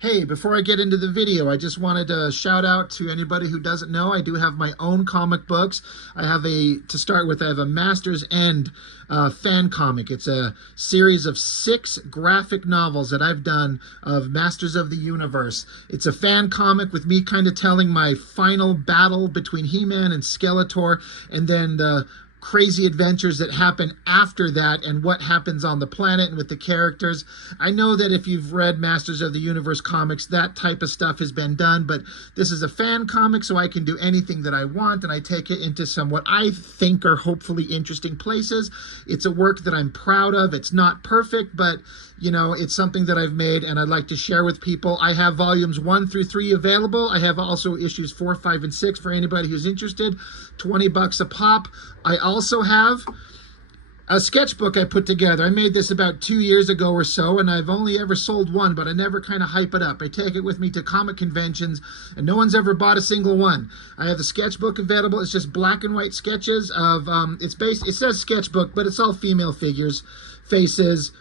Hey, before I get into the video, I just wanted to shout out to anybody who doesn't know, I do have my own comic books. To start with, I have a Master's End fan comic. It's a series of 6 graphic novels that I've done of Masters of the Universe. It's a fan comic with me kind of telling my final battle between He-Man and Skeletor, and then the crazy adventures that happen after that and what happens on the planet and with the characters. I know that if you've read Masters of the Universe comics, that type of stuff has been done, but this is a fan comic, so I can do anything that I want, and I take it into some what I think are hopefully interesting places. It's a work that I'm proud of. It's not perfect, but you know, it's something that I've made and I'd like to share with people. I have volumes 1 through 3 available. I have also issues 4, 5, and 6 for anybody who's interested. $20 a pop. I also have a sketchbook I put together. I made this about 2 years ago or so, and I've only ever sold one, but I never kind of hype it up. I take it with me to comic conventions, and no one's ever bought a single one. I have the sketchbook available. It's just black and white sketches of, it says sketchbook, but it's all female figures, faces,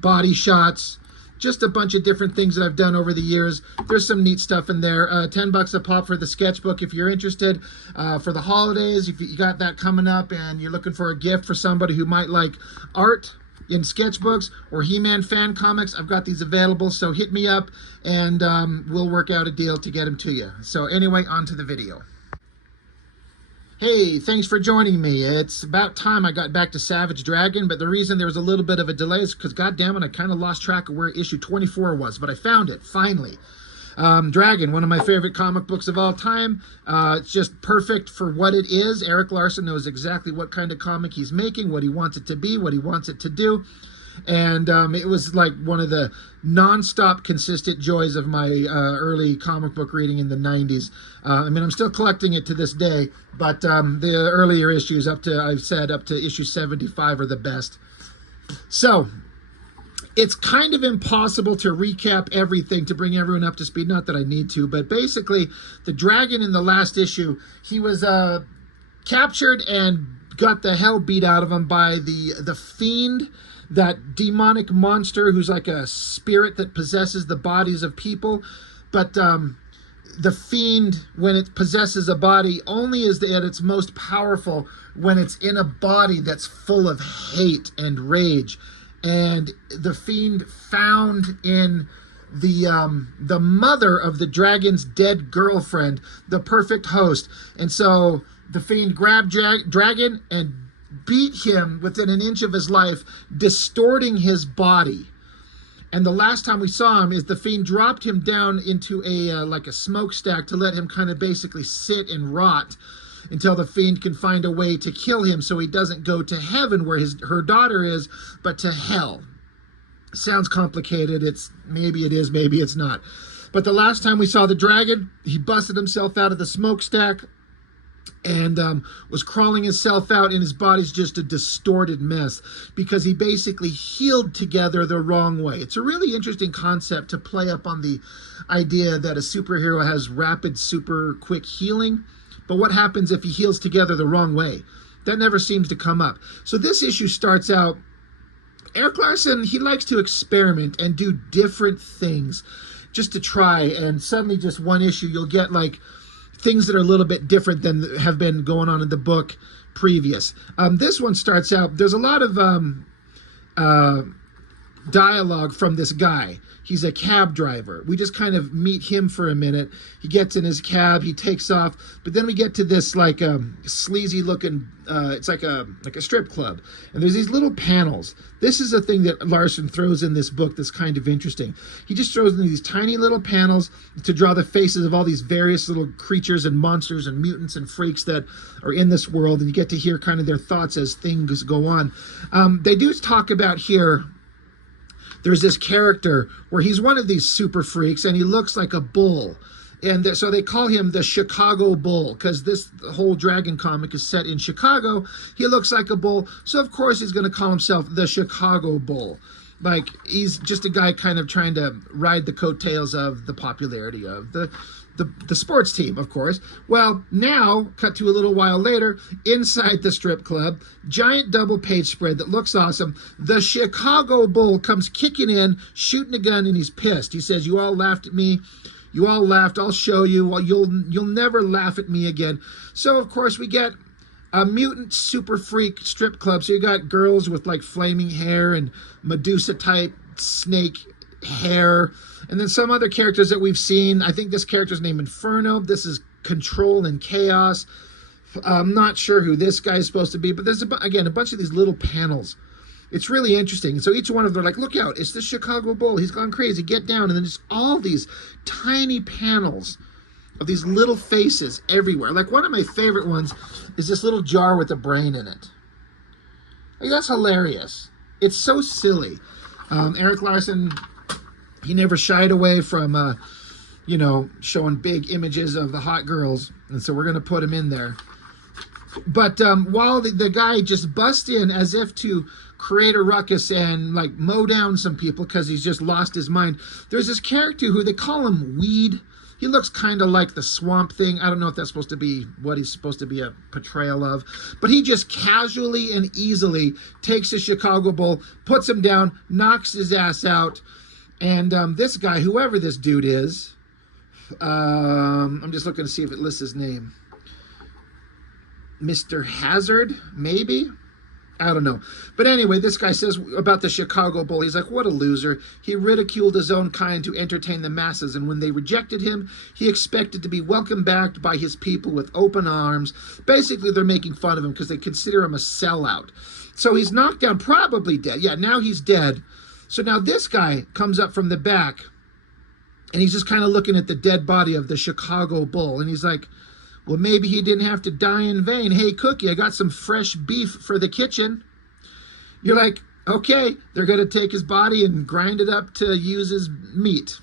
body shots, just a bunch of different things that I've done over the years. There's some neat stuff in there. $10 a pop for the sketchbook if you're interested. For the holidays, if you got that coming up and you're looking for a gift for somebody who might like art in sketchbooks or He-Man fan comics, I've got these available, so hit me up and we'll work out a deal to get them to you. So anyway, on to the video. Hey, thanks for joining me. It's about time I got back to Savage Dragon, but the reason there was a little bit of a delay is because, goddammit, I kind of lost track of where issue 24 was, but I found it, finally. Dragon, one of my favorite comic books of all time. It's just perfect for what it is. Eric Larson knows exactly what kind of comic he's making, what he wants it to be, what he wants it to do. And it was like one of the non-stop consistent joys of my early comic book reading in the 90s. I mean, I'm still collecting it to this day, but the earlier issues I've said up to issue 75 are the best. So it's kind of impossible to recap everything to bring everyone up to speed. Not that I need to, but basically the dragon in the last issue, he was captured and got the hell beat out of him by the fiend, that demonic monster who's like a spirit that possesses the bodies of people. But the fiend, when it possesses a body, only is at its most powerful when it's in a body that's full of hate and rage. And the fiend found in the mother of the dragon's dead girlfriend the perfect host. And so the fiend grabbed Dragon and beat him within an inch of his life, distorting his body. And the last time we saw him is the fiend dropped him down into like a smokestack to let him kind of basically sit and rot until the fiend can find a way to kill him so he doesn't go to heaven where her daughter is, but to hell. Sounds complicated. Maybe it is, maybe it's not. But the last time we saw the dragon, he busted himself out of the smokestack and was crawling himself out, and his body's just a distorted mess because he basically healed together the wrong way. It's a really interesting concept to play up on the idea that a superhero has rapid, super quick healing. But what happens if he heals together the wrong way? That never seems to come up. So this issue starts out, Eric Larson, he likes to experiment and do different things just to try, and suddenly just one issue you'll get like things that are a little bit different than have been going on in the book previous. This one starts out, there's a lot of dialogue from this guy. He's a cab driver. We just kind of meet him for a minute. He gets in his cab, he takes off, but then we get to this like sleazy looking, it's like a strip club. And there's these little panels. This is a thing that Larson throws in this book that's kind of interesting. He just throws in these tiny little panels to draw the faces of all these various little creatures and monsters and mutants and freaks that are in this world, and you get to hear kind of their thoughts as things go on. They do talk about here, there's this character where he's one of these super freaks and he looks like a bull. And so they call him the Chicago Bull because this whole Dragon comic is set in Chicago. He looks like a bull, so of course he's going to call himself the Chicago Bull. Like, he's just a guy kind of trying to ride the coattails of the popularity of the sports team, of course. Well, now, cut to a little while later, inside the strip club, giant double page spread that looks awesome. The Chicago Bull comes kicking in, shooting a gun, and he's pissed. He says, "You all laughed at me. You all laughed. I'll show you. Well, you'll never laugh at me again." So, of course, we get a mutant super freak strip club. So you got girls with like flaming hair and Medusa type snake hair, and then some other characters that we've seen. I think this character's named Inferno. This is Control and Chaos. I'm not sure who this guy is supposed to be, but there's again a bunch of these little panels. It's really interesting. And so each one of them are like, look out, it's the Chicago Bull. He's gone crazy. Get down. And then just all these tiny panels of these little faces everywhere. Like, one of my favorite ones is this little jar with a brain in it. Like, that's hilarious. It's so silly. Eric Larson, he never shied away from, showing big images of the hot girls. And so we're going to put him in there. But while the guy just busts in as if to create a ruckus and like mow down some people because he's just lost his mind, there's this character who they call him Weed. He looks kind of like the Swamp Thing. I don't know if that's supposed to be what he's supposed to be a portrayal of. But he just casually and easily takes the Chicago Bull, puts him down, knocks his ass out. And this guy, whoever this dude is, I'm just looking to see if it lists his name. Mr. Hazard, maybe? I don't know. But anyway, this guy says about the Chicago Bull, he's like, what a loser. He ridiculed his own kind to entertain the masses, and when they rejected him, he expected to be welcomed back by his people with open arms. Basically, they're making fun of him because they consider him a sellout. So he's knocked down, probably dead. Yeah, now he's dead. So now this guy comes up from the back, and he's just kind of looking at the dead body of the Chicago Bull, and he's like, well, maybe he didn't have to die in vain. Hey, Cookie, I got some fresh beef for the kitchen. You're like, okay, they're going to take his body and grind it up to use as meat.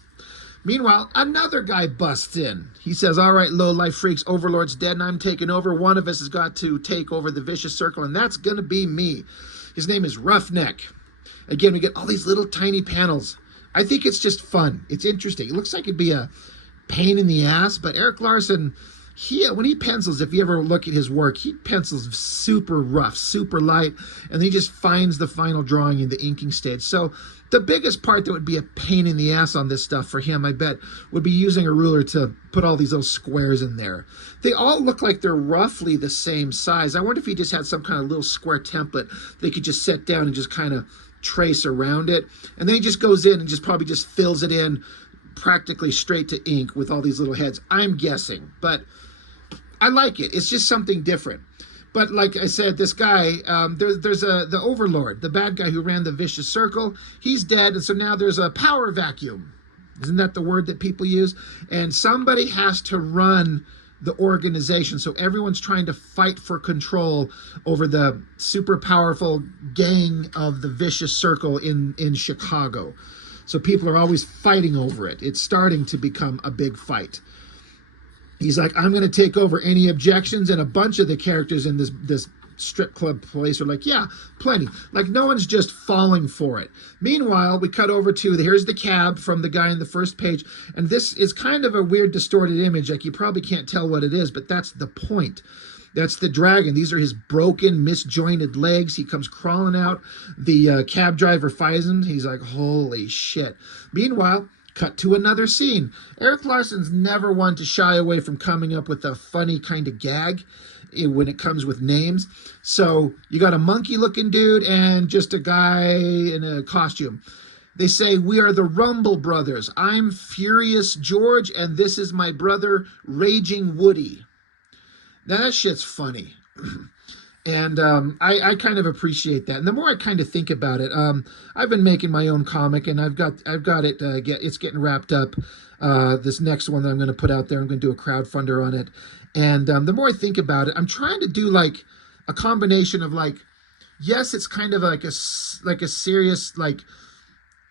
Meanwhile, another guy busts in. He says, all right, low-life freaks, Overlord's dead and I'm taking over. One of us has got to take over the vicious circle, and that's going to be me. His name is Roughneck. Again, we get all these little tiny panels. I think it's just fun. It's interesting. It looks like it'd be a pain in the ass, but Eric Larson, when he pencils, if you ever look at his work, he pencils super rough, super light, and he just finds the final drawing in the inking stage. So the biggest part that would be a pain in the ass on this stuff for him, I bet, would be using a ruler to put all these little squares in there. They all look like they're roughly the same size. I wonder if he just had some kind of little square template they could just set down and just kind of trace around it. And then he just goes in and probably just fills it in practically straight to ink with all these little heads. I'm guessing, but I like it. It's just something different. But like I said, this guy, there's the Overlord, the bad guy who ran the vicious circle. He's dead, and so now there's a power vacuum. Isn't that the word that people use? And somebody has to run the organization. So everyone's trying to fight for control over the super powerful gang of the vicious circle in Chicago. So people are always fighting over it. It's starting to become a big fight. He's like, I'm going to take over. Any objections? And a bunch of the characters in this strip club place are like, yeah, plenty. Like, no one's just falling for it. Meanwhile, we cut over to, here's the cab from the guy in the first page. And this is kind of a weird distorted image. Like, you probably can't tell what it is, but that's the point. That's the dragon. These are his broken, misjointed legs. He comes crawling out. The cab driver finds him. He's like, holy shit. Meanwhile, cut to another scene. Eric Larson's never one to shy away from coming up with a funny kind of gag when it comes with names. So you got a monkey-looking dude and just a guy in a costume. They say, we are the Rumble Brothers. I'm Furious George, and this is my brother, Raging Woody. Now, that shit's funny. And I kind of appreciate that. And the more I kind of think about it, I've been making my own comic, and I've got it. It's getting wrapped up. This next one that I'm going to put out there, I'm going to do a crowdfunder on it. And the more I think about it, I'm trying to do like a combination of like, yes, it's kind of like a serious like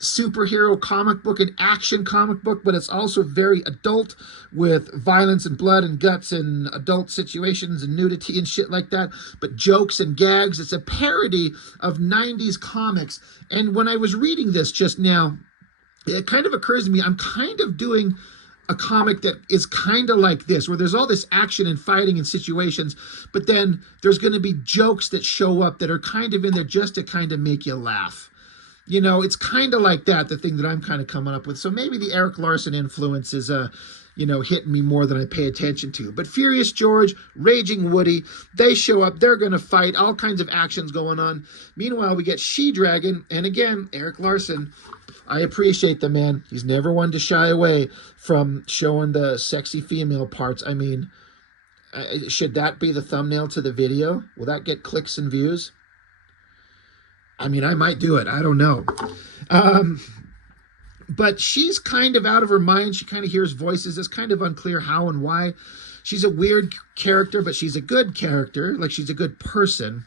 superhero comic book, an action comic book, but it's also very adult with violence and blood and guts and adult situations and nudity and shit like that, but jokes and gags. It's a parody of 90s comics. And when I was reading this just now, it kind of occurs to me, I'm kind of doing a comic that is kind of like this, where there's all this action and fighting and situations, but then there's going to be jokes that show up that are kind of in there just to kind of make you laugh. You know, it's kind of like that, the thing that I'm kind of coming up with. So maybe the Eric Larson influence is, hitting me more than I pay attention to. But Furious George, Raging Woody, they show up. They're going to fight. All kinds of actions going on. Meanwhile, we get She-Dragon. And again, Eric Larson, I appreciate the man. He's never one to shy away from showing the sexy female parts. I mean, should that be the thumbnail to the video? Will that get clicks and views? I mean, I might do it. I don't know. But she's kind of out of her mind. She kind of hears voices. It's kind of unclear how and why. She's a weird character, but she's a good character. Like, she's a good person.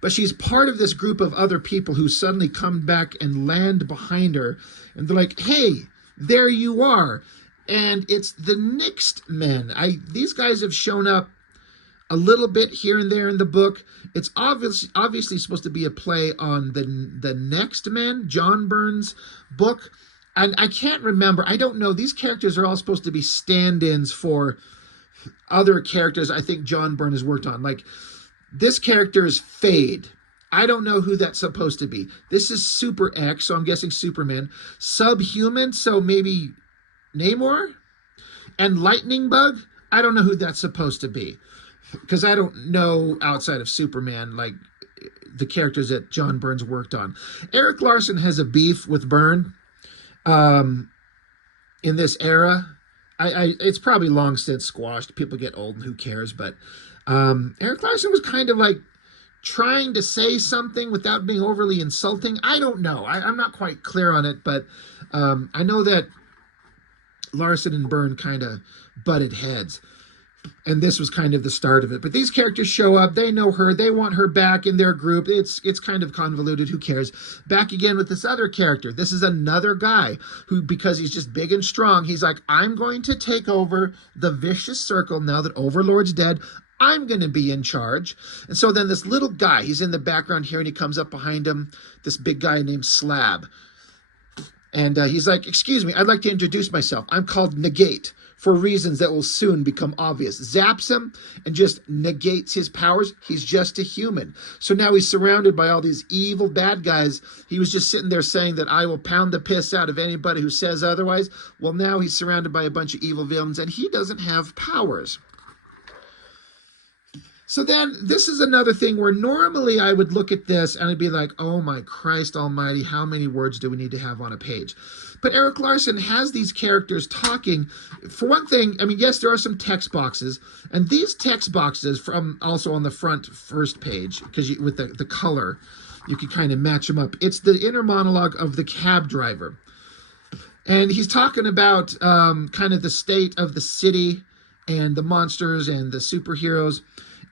But she's part of this group of other people who suddenly come back and land behind her. And they're like, hey, there you are. And it's the Next Men. These guys have shown up a little bit here and there in the book. It's obviously supposed to be a play on the Next Men, John Byrne's book. And I can't remember. I don't know. These characters are all supposed to be stand-ins for other characters I think John Byrne has worked on. Like, this character is Fade. I don't know who that's supposed to be. This is Super X, so I'm guessing Superman. Subhuman, so maybe Namor. And Lightning Bug, I don't know who that's supposed to be, because I don't know outside of Superman, like, the characters that John Byrne's worked on. Eric Larson has a beef with Byrne in this era. It's probably long since squashed. People get old and who cares, but Eric Larson was kind of like trying to say something without being overly insulting. I don't know. I'm not quite clear on it, but I know that Larson and Byrne kind of butted heads. And this was kind of the start of it. But these characters show up. They know her. They want her back in their group. It's kind of convoluted. Who cares? Back again with this other character. This is another guy who, because he's just big and strong, he's like, I'm going to take over the vicious circle now that Overlord's dead. I'm going to be in charge. And so then this little guy, he's in the background here, and he comes up behind him, this big guy named Slab. And he's like, excuse me, I'd like to introduce myself. I'm called Negate, for reasons that will soon become obvious. Zaps him and just negates his powers. He's just a human. So now he's surrounded by all these evil bad guys. He was just sitting there saying that I will pound the piss out of anybody who says otherwise. Well, now he's surrounded by a bunch of evil villains, and he doesn't have powers. So then this is another thing where normally I would look at this and I'd be like, oh my Christ almighty, how many words do we need to have on a page? But Eric Larson has these characters talking. For one thing, I mean, yes, there are some text boxes, and these text boxes from also on the front first page, because with the color, you can kind of match them up. It's the inner monologue of the cab driver. And he's talking about kind of the state of the city and the monsters and the superheroes.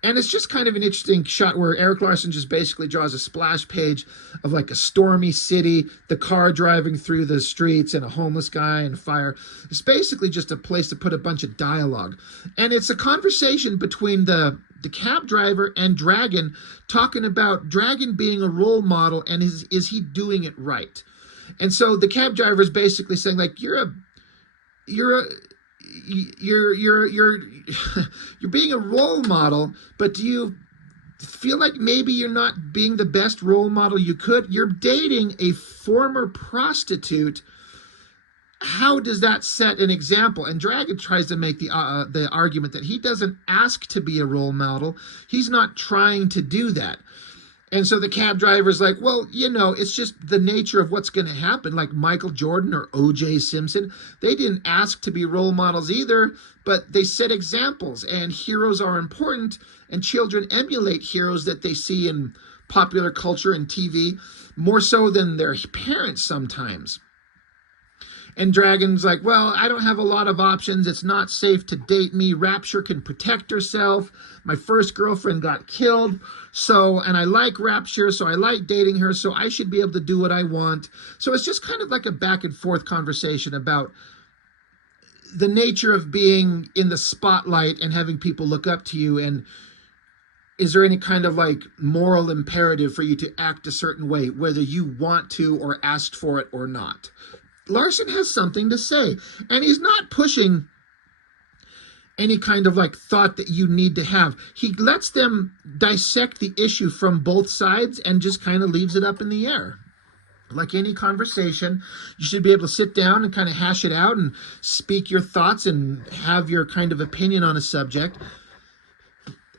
And it's just kind of an interesting shot where Eric Larson just basically draws a splash page of like a stormy city, the car driving through the streets, and a homeless guy and fire. It's basically just a place to put a bunch of dialogue. And it's a conversation between the cab driver and Dragon, talking about Dragon being a role model and is he doing it right? And so the cab driver is basically saying, like, you're being a role model, but do you feel like maybe you're not being the best role model you could? You're dating a former prostitute. How does that set an example? And Dragon tries to make the argument that he doesn't ask to be a role model. He's not trying to do that. And so the cab driver's like, well, you know, it's just the nature of what's going to happen. Like Michael Jordan or O.J. Simpson, they didn't ask to be role models either, but they set examples, and heroes are important, and children emulate heroes that they see in popular culture and TV, more so than their parents sometimes. And Dragon's like, well, I don't have a lot of options. It's not safe to date me. Rapture can protect herself. My first girlfriend got killed. So, and I like Rapture, so I like dating her, so I should be able to do what I want. So it's just kind of like a back and forth conversation about the nature of being in the spotlight and having people look up to you, and is there any kind of like moral imperative for you to act a certain way, whether you want to or asked for it or not. Larson has something to say, and he's not pushing any kind of like thought that you need to have. He lets them dissect the issue from both sides and just kind of leaves it up in the air. Like any conversation, you should be able to sit down and kind of hash it out and speak your thoughts and have your kind of opinion on a subject,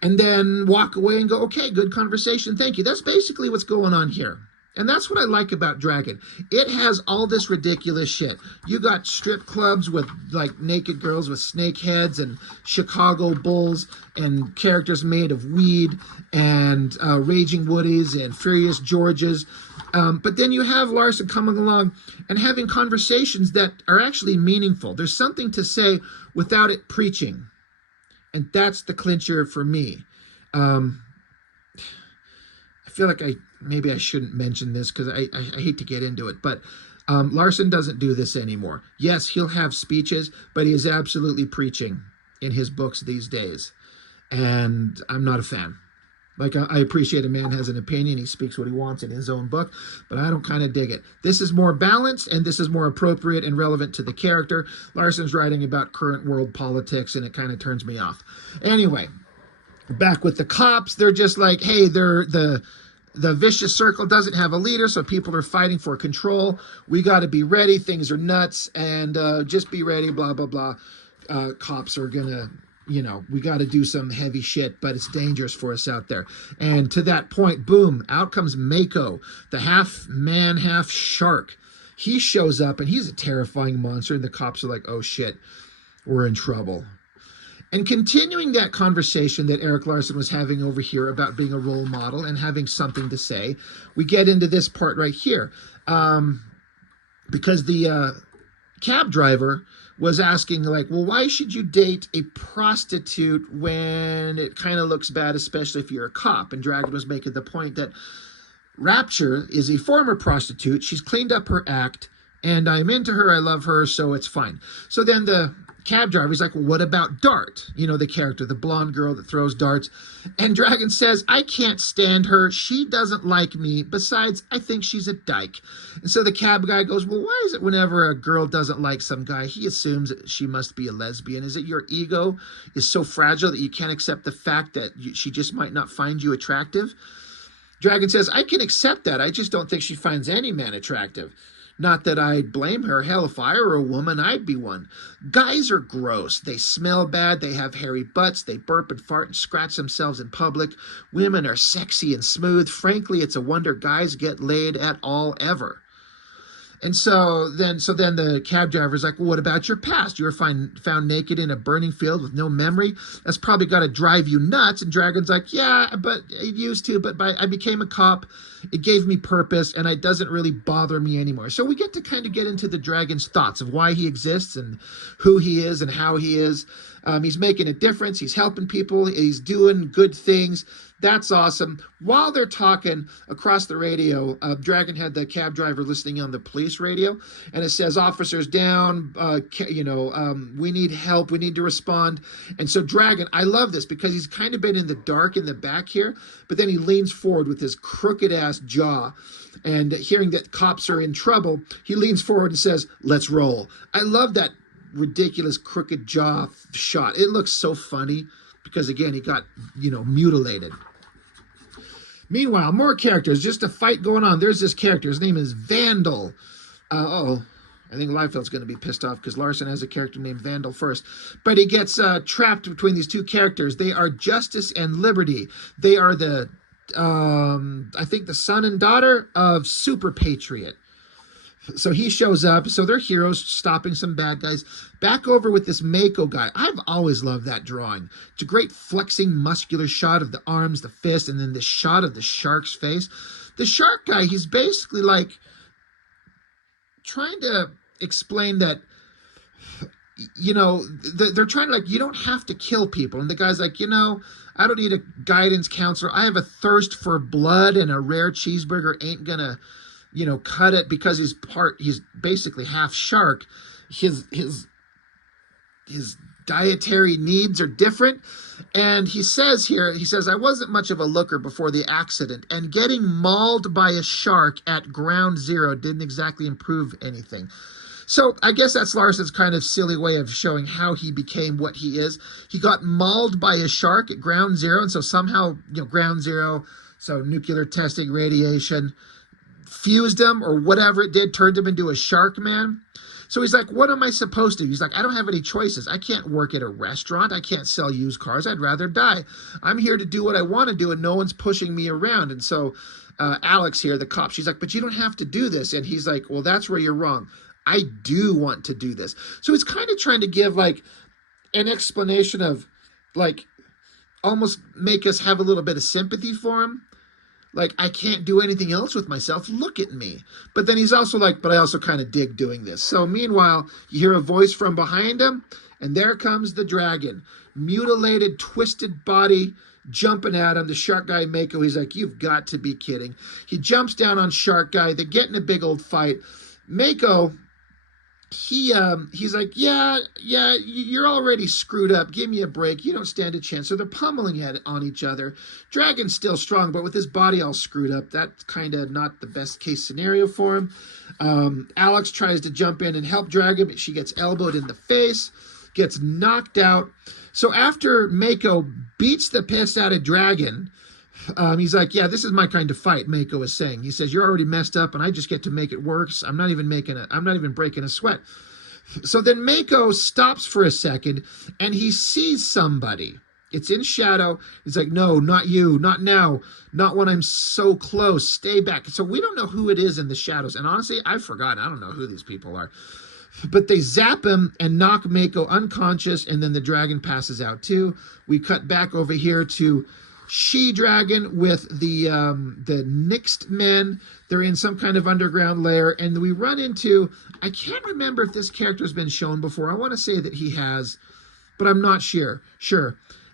and then walk away and go, okay, good conversation, thank you. That's basically what's going on here. And that's what I like about Dragon. It has all this ridiculous shit. You got strip clubs with like naked girls with snake heads and Chicago Bulls and characters made of weed and Raging Woodies and Furious Georges. But then you have Larson coming along and having conversations that are actually meaningful. There's something to say without it preaching. And that's the clincher for me. I feel like maybe I shouldn't mention this because I hate to get into it, but Larson doesn't do this anymore. Yes, he'll have speeches, but he is absolutely preaching in his books these days. And I'm not a fan. Like, I appreciate a man has an opinion. He speaks what he wants in his own book, but I don't kind of dig it. This is more balanced, and this is more appropriate and relevant to the character. Larson's writing about current world politics, and it kind of turns me off. Anyway, back with the cops, they're just like, hey, the vicious circle doesn't have a leader, so people are fighting for control. We got to be ready. Things are nuts, and just be ready, blah, blah, blah. Cops are going to, we got to do some heavy shit, but it's dangerous for us out there. And to that point, boom, out comes Mako, the half man, half shark. He shows up, and he's a terrifying monster, and the cops are like, oh, shit, we're in trouble. And continuing that conversation that Erik Larson was having over here about being a role model and having something to say, we get into this part right here. Because the cab driver was asking, like, well, why should you date a prostitute when it kind of looks bad, especially if you're a cop? And Dragon was making the point that Rapture is a former prostitute. She's cleaned up her act, and I'm into her. I love her, so it's fine. So then the cab driver's like, well, what about Dart? The character, the blonde girl that throws darts. And Dragon says, I can't stand her. She doesn't like me. Besides, I think she's a dyke. And so the cab guy goes, well, why is it whenever a girl doesn't like some guy, he assumes that she must be a lesbian? Is it your ego is so fragile that you can't accept the fact that she just might not find you attractive? Dragon says, I can accept that. I just don't think she finds any man attractive. Not that I'd blame her. Hell, if I were a woman, I'd be one. Guys are gross. They smell bad. They have hairy butts. They burp and fart and scratch themselves in public. Women are sexy and smooth. Frankly, it's a wonder guys get laid at all ever. And so then the cab driver's like, well, what about your past? You were found naked in a burning field with no memory. That's probably got to drive you nuts. And Dragon's like, yeah, but it used to. But I became a cop. It gave me purpose, and it doesn't really bother me anymore. So we get to kind of get into the Dragon's thoughts of why he exists and who he is and how he is. He's making a difference. He's helping people. He's doing good things. That's awesome. While they're talking across the radio, Dragon had the cab driver listening on the police radio, and it says, officers down, we need help. We need to respond. And so Dragon, I love this because he's kind of been in the dark in the back here, but then he leans forward with his crooked ass jaw, and hearing that cops are in trouble, he leans forward and says, let's roll. I love that ridiculous crooked jaw shot. It looks so funny because, again, he got, mutilated. Meanwhile, more characters, just a fight going on. There's this character. His name is Vandal. I think Liefeld's going to be pissed off because Larson has a character named Vandal first. But he gets trapped between these two characters. They are Justice and Liberty. They are the, I think, the son and daughter of Super Patriot. So he shows up. So they're heroes stopping some bad guys. Back over with this Mako guy. I've always loved that drawing. It's a great flexing muscular shot of the arms, the fist, and then this shot of the shark's face. The shark guy, he's basically like trying to explained that, you know, they're trying to, like, you don't have to kill people. And the guy's like, you know, I don't need a guidance counselor. I have a thirst for blood, and a rare cheeseburger ain't gonna, you know, cut it, because he's basically half shark. His dietary needs are different. And he says here, he says, I wasn't much of a looker before the accident, and getting mauled by a shark at ground zero didn't exactly improve anything. So I guess that's Larson's kind of silly way of showing how he became what he is. He got mauled by a shark at ground zero, and so somehow, you know, ground zero, so nuclear testing, radiation, fused him, or whatever it did, turned him into a shark man. So he's like, what am I supposed to do? He's like, I don't have any choices. I can't work at a restaurant. I can't sell used cars. I'd rather die. I'm here to do what I want to do, and no one's pushing me around. And so Alex here, the cop, she's like, but you don't have to do this. And he's like, well, that's where you're wrong. I do want to do this. So he's kind of trying to give like an explanation of, like, almost make us have a little bit of sympathy for him. Like, I can't do anything else with myself. Look at me. But then he's also like, but I also kind of dig doing this. So meanwhile, you hear a voice from behind him, and there comes the dragon. Mutilated, twisted body, jumping at him. The shark guy, Mako, he's like, you've got to be kidding. He jumps down on shark guy. They get in a big old fight. Mako, he's like, yeah, you're already screwed up. Give me a break. You don't stand a chance. So they're pummeling on each other. Dragon's still strong, but with his body all screwed up, that's kind of not the best case scenario for him. Alex tries to jump in and help Dragon, but she gets elbowed in the face, gets knocked out. So after Mako beats the piss out of Dragon, he's like, yeah, this is my kind of fight, Mako is saying. He says, you're already messed up, and I just get to make it worse. I'm not even breaking a sweat. So then Mako stops for a second, and he sees somebody. It's in shadow. He's like, no, not you, not now, not when I'm so close. Stay back. So we don't know who it is in the shadows. And honestly, I've forgotten. I don't know who these people are. But they zap him and knock Mako unconscious, and then the dragon passes out too. We cut back over here to She-Dragon with the Nixed men. They're in some kind of underground lair, and we run into, I can't remember if this character has been shown before. I want to say that he has, but I'm not sure.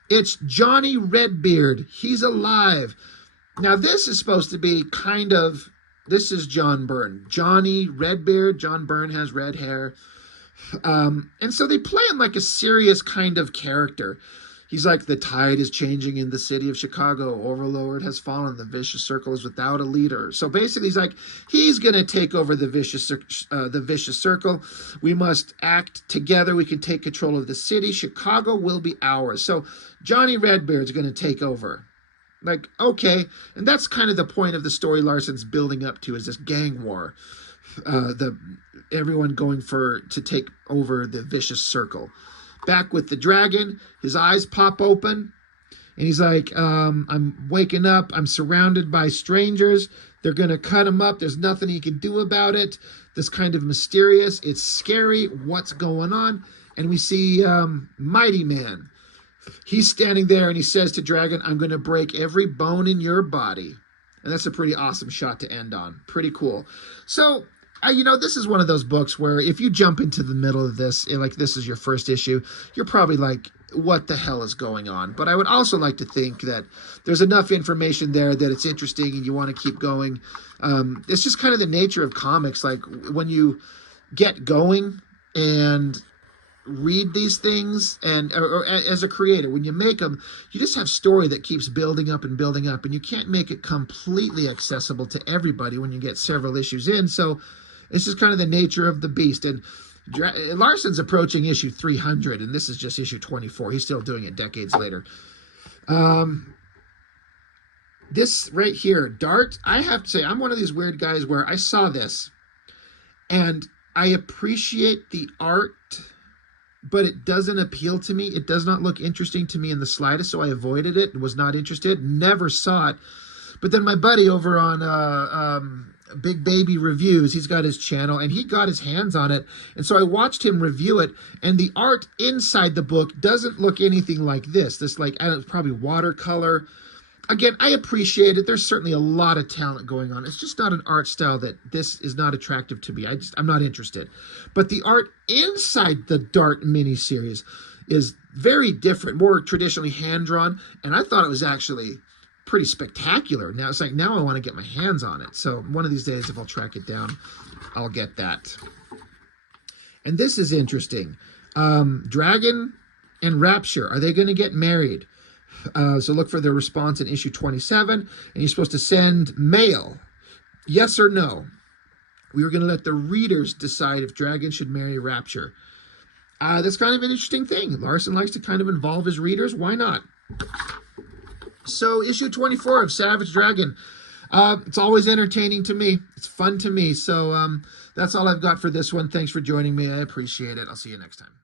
It's Johnny Redbeard. He's alive. Now, this is supposed to be kind of, this is John Byrne. Johnny Redbeard. John Byrne has red hair. And so they play him like a serious kind of character. He's like, the tide is changing in the city of Chicago. Overlord has fallen. The vicious circle is without a leader. So basically, he's like, he's going to take over the vicious circle. We must act together. We can take control of the city. Chicago will be ours. So Johnny Redbeard's going to take over. Like, okay. And that's kind of the point of the story Larson's building up to, is this gang war. Everyone going to take over the vicious circle. Back with the dragon, his eyes pop open, and he's like, I'm waking up. I'm surrounded by strangers. They're going to cut him up. There's nothing he can do about it. This kind of mysterious. It's scary. What's going on? And we see Mighty Man. He's standing there, and he says to Dragon, I'm going to break every bone in your body. And that's a pretty awesome shot to end on. Pretty cool. So, this is one of those books where if you jump into the middle of this, and like this is your first issue, you're probably like, what the hell is going on? But I would also like to think that there's enough information there that it's interesting and you want to keep going. It's just kind of the nature of comics. Like, when you get going and read these things, and or as a creator, when you make them, you just have story that keeps building up, and you can't make it completely accessible to everybody when you get several issues in. So it's just kind of the nature of the beast. And Larson's approaching issue 300, and this is just issue 24. He's still doing it decades later. This right here, Dart, I have to say, I'm one of these weird guys where I saw this, and I appreciate the art, but it doesn't appeal to me. It does not look interesting to me in the slightest, so I avoided it and was not interested, never saw it. But then my buddy over on Big Baby Reviews, he's got his channel, and he got his hands on it, and so I watched him review it, and the art inside the book doesn't look anything like this. This, like, I don't know, it's probably watercolor. again, I appreciate it. There's certainly a lot of talent going on. It's just not an art style that this is not attractive to me. I'm not interested. But the art inside the Dart miniseries is very different, more traditionally hand drawn, and I thought it was actually pretty spectacular. Now it's like now I want to get my hands on it. So one of these days, if I'll track it down, I'll get that. And this is interesting. Dragon and Rapture, are they going to get married? So look for their response in issue 27, and you're supposed to send mail, yes or no. We were going to let the readers decide if Dragon should marry Rapture. That's kind of an interesting thing. Larson likes to kind of involve his readers. Why not? So issue 24 of Savage Dragon. It's always entertaining to me. It's fun to me. So that's all I've got for this one. Thanks for joining me. I appreciate it. I'll see you next time.